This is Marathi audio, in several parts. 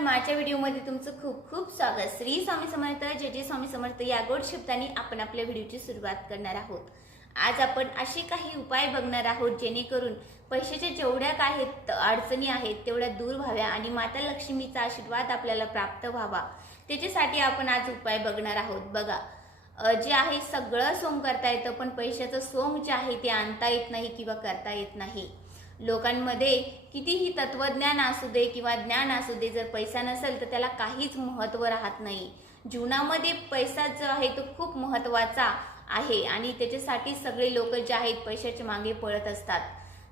माझ्या व्हिडिओमध्ये तुमचं खूप खूप स्वागत. श्री स्वामी समर्थ जे जे स्वामी समर्थ या गोड शब्दांनी आपण आपल्या व्हिडिओची सुरुवात करणार आहोत. आज आपण असे काही उपाय बघणार आहोत जेणेकरून पैशाच्या जेवढ्या काही अडचणी आहेत तेवढ्या दूर व्हाव्या आणि माता लक्ष्मीचा आशीर्वाद आपल्याला प्राप्त व्हावा. त्याच्यासाठी आपण आज उपाय बघणार आहोत. बघा जे आहे सगळं सोंग करता येतं पण पैशाचं सोंग जे आहे ते आणता येत नाही किंवा करता येत नाही. लोकांमध्ये कितीही तत्वज्ञान असू दे किंवा ज्ञान असू दे जर पैसा नसेल तर त्याला काहीच महत्त्व राहत नाही. जीवनामध्ये पैसा जो आहे तो खूप महत्त्वाचा आहे आणि त्याच्यासाठी सगळे लोक जे आहेत पैशाच्या मागे पळत असतात.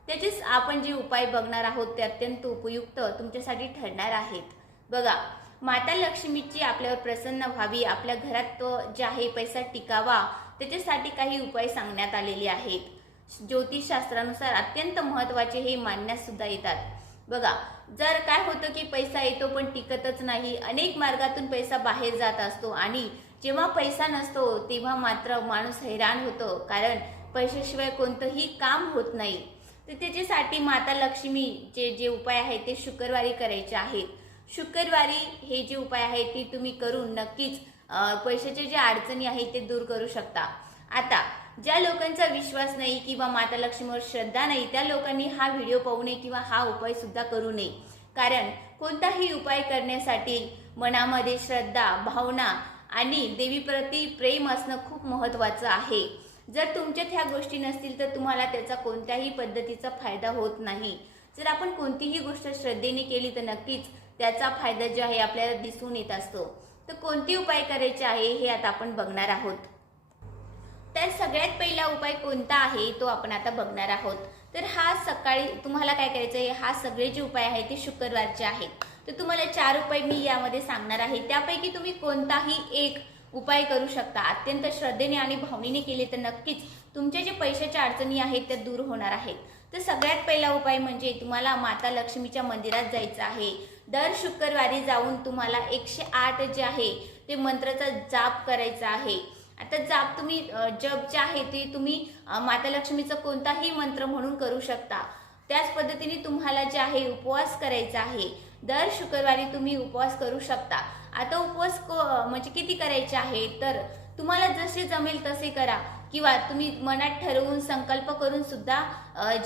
त्याचेच आपण जे उपाय बघणार आहोत ते अत्यंत उपयुक्त तुमच्यासाठी ठरणार आहेत. बघा माता लक्ष्मीची आपल्यावर प्रसन्न व्हावी आपल्या घरात तो जे आहे पैसा टिकावा त्याच्यासाठी काही उपाय सांगण्यात आलेले आहेत. ज्योतिषशास्त्रानुसार अत्यंत महत्त्वाचे हे मानण्यास सुद्धा येतात. बघा जर काय होतं की पैसा येतो पण टिकतच नाही अनेक मार्गातून पैसा बाहेर जात असतो आणि जेव्हा पैसा नसतो तेव्हा मात्र माणूस हैराण होतो कारण पैशाशिवाय कोणतंही काम होत नाही. तर त्याच्यासाठी माता लक्ष्मीचे जे उपाय आहेत ते शुक्रवारी करायचे आहेत. शुक्रवारी हे जे उपाय आहेत ते तुम्ही करून नक्कीच पैशाचे जे अडचणी आहेत ते दूर करू शकता. आता ज्या लोकांचा विश्वास नाही किंवा माता लक्ष्मीवर श्रद्धा नाही त्या लोकांनी हा व्हिडिओ पाहू नये किंवा हा उपाय सुद्धा करू नये. कारण कोणताही उपाय करण्यासाठी मनामध्ये श्रद्धा भावना आणि देवीप्रती प्रेम असणं खूप महत्त्वाचं आहे. जर तुमच्यात ह्या गोष्टी नसतील तर तुम्हाला त्याचा कोणत्याही पद्धतीचा फायदा होत नाही. जर आपण कोणतीही गोष्ट श्रद्धेने केली तर नक्कीच त्याचा फायदा जो आहे आपल्याला दिसून येत असतो. तर कोणते उपाय करायचे आहे हे आता आपण बघणार आहोत. तर सगळ्यात पहिला उपाय कोणता आहे तो आपण आता बघणार आहोत. तर हा सकाळी तुम्हाला काय करायचं आहे हा सगळे जे उपाय आहेत ते शुक्रवारचे आहेत. तर तुम्हाला चार उपाय मी यामध्ये सांगणार आहे. त्यापैकी तुम्ही कोणताही एक उपाय करू शकता. अत्यंत श्रद्धेने आणि भावनेने केले तर नक्कीच तुमच्या जे पैशाच्या अडचणी आहेत त्या दूर होणार आहेत. तर सगळ्यात पहिला उपाय म्हणजे तुम्हाला माता लक्ष्मीच्या मंदिरात जायचं आहे. दर शुक्रवारी जाऊन तुम्हाला एकशे आठ जे आहे ते मंत्राचा जाप करायचा आहे. आता जाप तुम्ही जप जे आहे ते तुम्ही माता लक्ष्मीचा कोणताही मंत्र म्हणून करू शकता. त्याच पद्धतीने तुम्हाला जे आहे उपवास करायचा आहे. दर शुक्रवारी तुम्ही उपवास करू शकता. आता उपवास को- म्हणजे किती करायचे आहे? तर तुम्हाला जसे जमेल तसे करा. किंवा तुम्ही मनात ठरवून संकल्प करून सुद्धा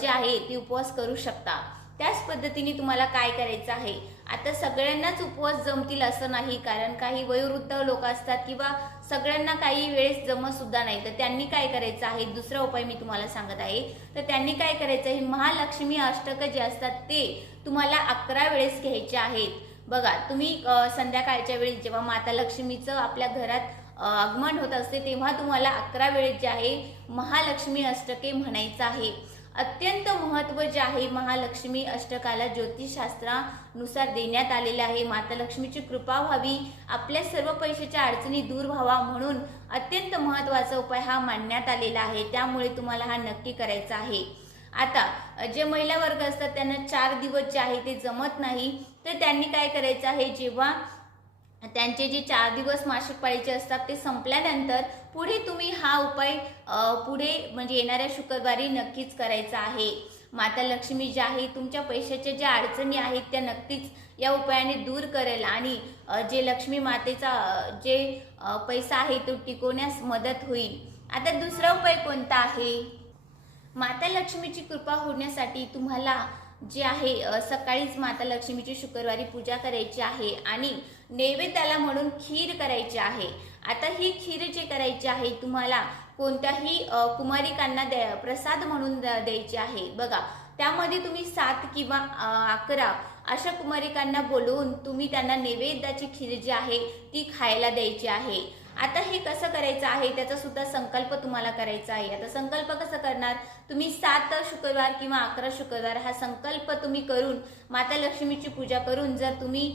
जे आहे ते उपवास करू शकता. त्याच पद्धतीने तुम्हाला काय करायचं आहे? आता सगळ्यांनाच उपवास जमतील असं नाही कारण काही वयोवृद्ध लोक असतात किंवा सगळ्यांना काही वेळेस जमत सुद्धा नाही. तर त्यांनी काय करायचं आहे? दुसरा उपाय मी तुम्हाला सांगत आहे. तर त्यांनी काय करायचं आहे? महालक्ष्मी अष्टक जे असतात ते तुम्हाला अकरा वेळेस घ्यायचे आहेत. बघा तुम्ही संध्याकाळच्या वेळी जेव्हा माता लक्ष्मीचं आपल्या घरात आगमन होत असते तेव्हा तुम्हाला अकरा वेळेस जे आहे महालक्ष्मी अष्टके म्हणायचं आहे. अत्यंत महत्त्व जे आहे महालक्ष्मी अष्टकाला ज्योतिषशास्त्रानुसार देण्यात आलेले आहे. माता लक्ष्मीची कृपा व्हावी आपल्या सर्व पैशाच्या अडचणी दूर व्हावा म्हणून अत्यंत महत्त्वाचा उपाय हा मांडण्यात आलेला आहे. त्यामुळे तुम्हाला हा नक्की करायचा आहे. आता जे महिला वर्ग असतात त्यांना चार दिवस जे आहे ते जमत नाही. तर त्यांनी काय करायचं आहे जेव्हा त्यांचे जे चार दिवस मासिक पाळीचे असतात ते संपल्यानंतर पुढे तुम्ही हा उपाय पुढे म्हणजे येणाऱ्या शुक्रवारी नक्कीच करायचा आहे. माता लक्ष्मी ज्या आहे तुमच्या पैशाच्या ज्या अडचणी आहेत त्या नक्कीच या उपायाने दूर करेल आणि जे लक्ष्मी मातेचा जे पैसा आहे तो टिकवण्यास मदत होईल. आता दुसरा उपाय कोणता आहे? माता लक्ष्मीची कृपा होण्यासाठी तुम्हाला जे आहे सकाळीच माता लक्ष्मीची शुक्रवारी पूजा करायची आहे आणि नैवेद्याला म्हणून खीर करायची आहे. आता ही खीर जी करायची आहे तुम्हाला कोणत्याही कुमारिकांना द्या प्रसाद म्हणून द्यायची आहे. बघा त्यामध्ये तुम्ही सात किंवा अकरा अशा कुमारिकांना बोलवून तुम्ही त्यांना नैवेद्याची खीर जी आहे ती खायला द्यायची आहे. आता हे कसं करायचं आहे? त्याचा सुद्धा संकल्प तुम्हाला करायचा आहे. आता संकल्प कसं करणार? तुम्ही सात शुक्रवार किंवा अकरा शुक्रवार हा संकल्प तुम्ही करून माता लक्ष्मीची पूजा करून जर तुम्ही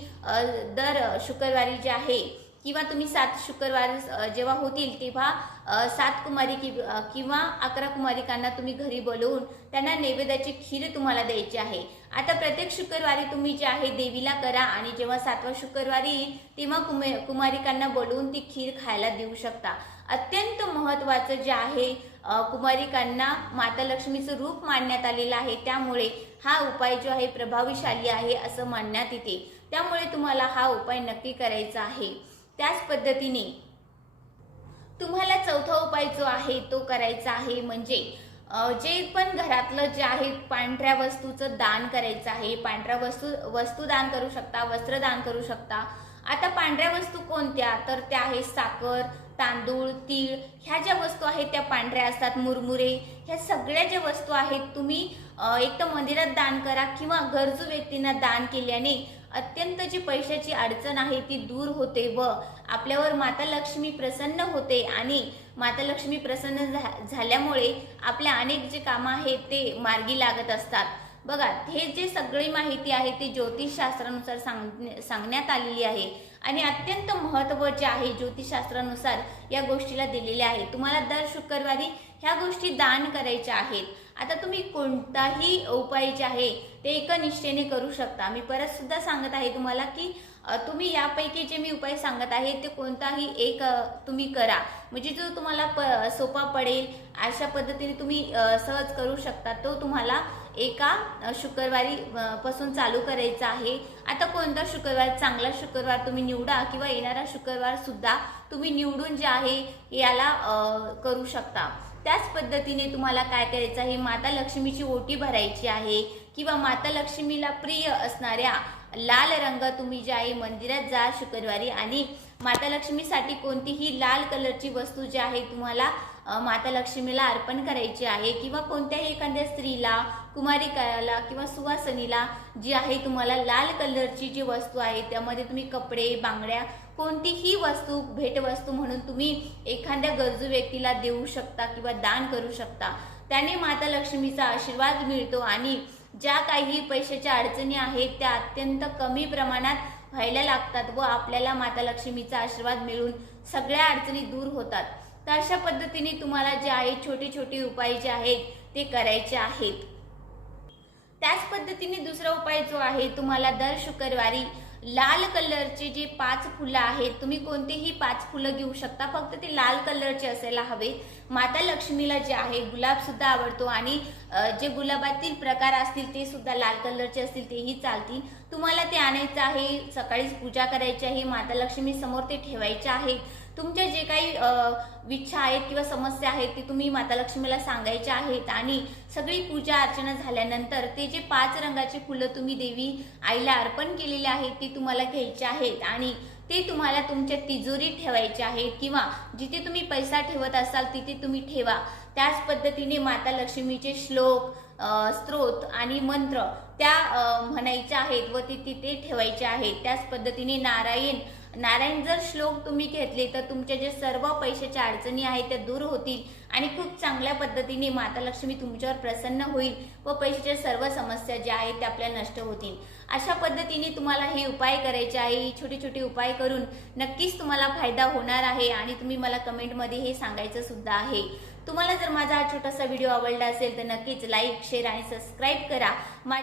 दर शुक्रवारी जे आहे किंवा तुम्ही सात शुक्रवार जेव्हा होतील तेव्हा सात कुमारी कि- किंवा अकरा कुमारिकांना तुम्ही घरी बोलवून त्यांना नैवेद्याची खीर तुम्हाला द्यायची आहे. आता प्रत्येक शुक्रवारी तुम्ही जे आहे देवीला करा आणि जेव्हा सातवा शुक्रवारी तेव्हा कुमे कुमारिकांना बोलवून ती खीर खायला देऊ शकता. अत्यंत महत्वाचं जे आहे कुमारिकांना माता लक्ष्मीचं रूप मानण्यात आलेलं आहे. त्यामुळे हा उपाय जो आहे प्रभावीशाली आहे असं मानण्यात येते. त्यामुळे तुम्हाला हा उपाय नक्की करायचा आहे. त्याच पद्धतीने तुम्हाला चौथा उपाय जो आहे तो करायचा आहे म्हणजे जे पण घरातलं जे आहे पांढऱ्या वस्तूचं दान करायचं आहे पांढऱ्या वस्तू वस्तू दान करू शकता वस्त्र दान करू शकता. आता पांढऱ्या वस्तू कोणत्या? तर त्या आहेत साखर तांदूळ तीळ ह्या ज्या वस्तू आहेत त्या पांढऱ्या असतात मुरमुरे. ह्या सगळ्या ज्या वस्तू आहेत तुम्ही एक तर मंदिरात दान करा किंवा गरजू व्यक्तींना दान केल्याने अत्यंत जी पैशाची अडचण आहे ती दूर होते व आपल्यावर माता लक्ष्मी प्रसन्न होते आणि माता लक्ष्मी प्रसन्न झा- झाल्यामुळे आपल्या अनेक जे कामं आहेत ते मार्गी लागत असतात. बघा हे जे सगळी माहिती आहे ती ज्योतिषशास्त्रानुसार सांग सांगण्यात आलेली आहे. आणि अत्यंत महत्त्व जे आहे ज्योतिषशास्त्रानुसार या गोष्टीला दिलेले आहे. तुम्हाला दर शुक्रवारी ह्या गोष्टी दान करायच्या आहेत. आता तुम्ही कोणताही उपाय जे आहे ते एकनिष्ठेने करू शकता. मी परत सुद्धा सांगत आहे तुम्हाला की तुम्ही यापैकी जे मी उपाय सांगत आहे ते कोणताही एक तुम्ही करा. म्हणजे जो तुम्हाला प सोपा पडेल अशा पद्धतीने तुम्ही सहज करू शकता. तो तुम्हाला एका शुक्रवारी पासून चालू करायचा आहे. आता कोणता शुक्रवार? चांगला शुक्रवार तुम्ही निवडा किंवा येणारा शुक्रवार सुद्धा तुम्ही निवडून जे आहे याला करू शकता. त्याच पद्धतीने तुम्हाला काय करायचं आहे? माता लक्ष्मीची ओटी भरायची आहे किंवा माता लक्ष्मीला प्रिय असणाऱ्या लाल रंग तुम्ही जे आहे मंदिरात जा शुक्रवारी आणि माता लक्ष्मीसाठी कोणतीही लाल कलरची वस्तू जी आहे तुम्हाला माता लक्ष्मीला अर्पण करायची आहे किंवा कोणत्याही एखाद्या स्त्रीला कुमारिकाला किंवा सुवासनीला जी आहे तुम्हाला लाल कलरची जी वस्तू आहे त्यामध्ये तुम्ही कपडे बांगड्या कोणतीही वस्तू भेटवस्तू म्हणून तुम्ही एखाद्या गरजू व्यक्तीला देऊ शकता किंवा दान करू शकता. त्याने माता लक्ष्मीचा आशीर्वाद मिळतो आणि ज्या काही पैशाच्या अडचणी आहेत त्या अत्यंत कमी प्रमाणात व्हायला लागतात व आपल्याला माता लक्ष्मीचा आशीर्वाद मिळून सगळ्या अडचणी दूर होतात. तर अशा पद्धतीने तुम्हाला जे आहे छोटे छोटे उपाय जे आहेत ते करायचे आहेत. त्याच पद्धतीने दुसरा उपाय जो आहे तुम्हाला दर शुक्रवारी लाल कलरचे जे पाच फुलं आहेत तुम्ही कोणतेही पाच फुलं घेऊ शकता. फक्त ते लाल कलरचे असायला हवे माता लक्ष्मीला जे आहे गुलाब सुद्धा आवडतो आणि जे गुलाबातील प्रकार असतील ते सुद्धा लाल कलरचे असतील तेही चालतील. तुम्हाला ते आणायचं आहे सकाळीच पूजा करायची आहे माता लक्ष्मी समोर ते ठेवायचे आहेत. तुमच्या जे काही इच्छा आहेत किंवा समस्या आहेत ते तुम्ही माता लक्ष्मीला सांगायच्या आहेत आणि सगळी पूजा अर्चना झाल्यानंतर ते जे पाच रंगाचे फुलं तुम्ही देवी आईला अर्पण केलेले आहेत ते तुम्हाला घ्यायचे आहेत आणि ते तुम्हाला तुमच्या तिजोरीत ठेवायचे आहेत किंवा जिथे तुम्ही पैसा ठेवत असाल तिथे तुम्ही ठेवा. त्याच पद्धतीने माता लक्ष्मीचे श्लोक स्त्रोत आणि मंत्र त्या म्हणायच्या आहेत व ते तिथे ठेवायचे आहेत. त्याच पद्धतीने नारायण नारायण जर श्लोक तुम्ही घेतले तर तुमच्या जे सर्व पैशाच्या अडचणी आहेत त्या दूर होतील. आणि खूप चांगल्या पद्धतीने माता लक्ष्मी तुमच्यावर प्रसन्न होईल व पैशाच्या सर्व समस्या ज्या आहेत त्या आपल्या नष्ट होतील. अशा पद्धतीने तुम्हाला हे उपाय करायचे आहे. छोटे छोटे उपाय करून नक्कीच तुम्हाला फायदा होणार आहे आणि तुम्ही मला कमेंटमध्ये हे सांगायचं सुद्धा आहे. तुम्हाला जर माझा हा छोटासा व्हिडिओ आवडला असेल तर नक्कीच लाईक शेअर आणि सबस्क्राईब करा. मा-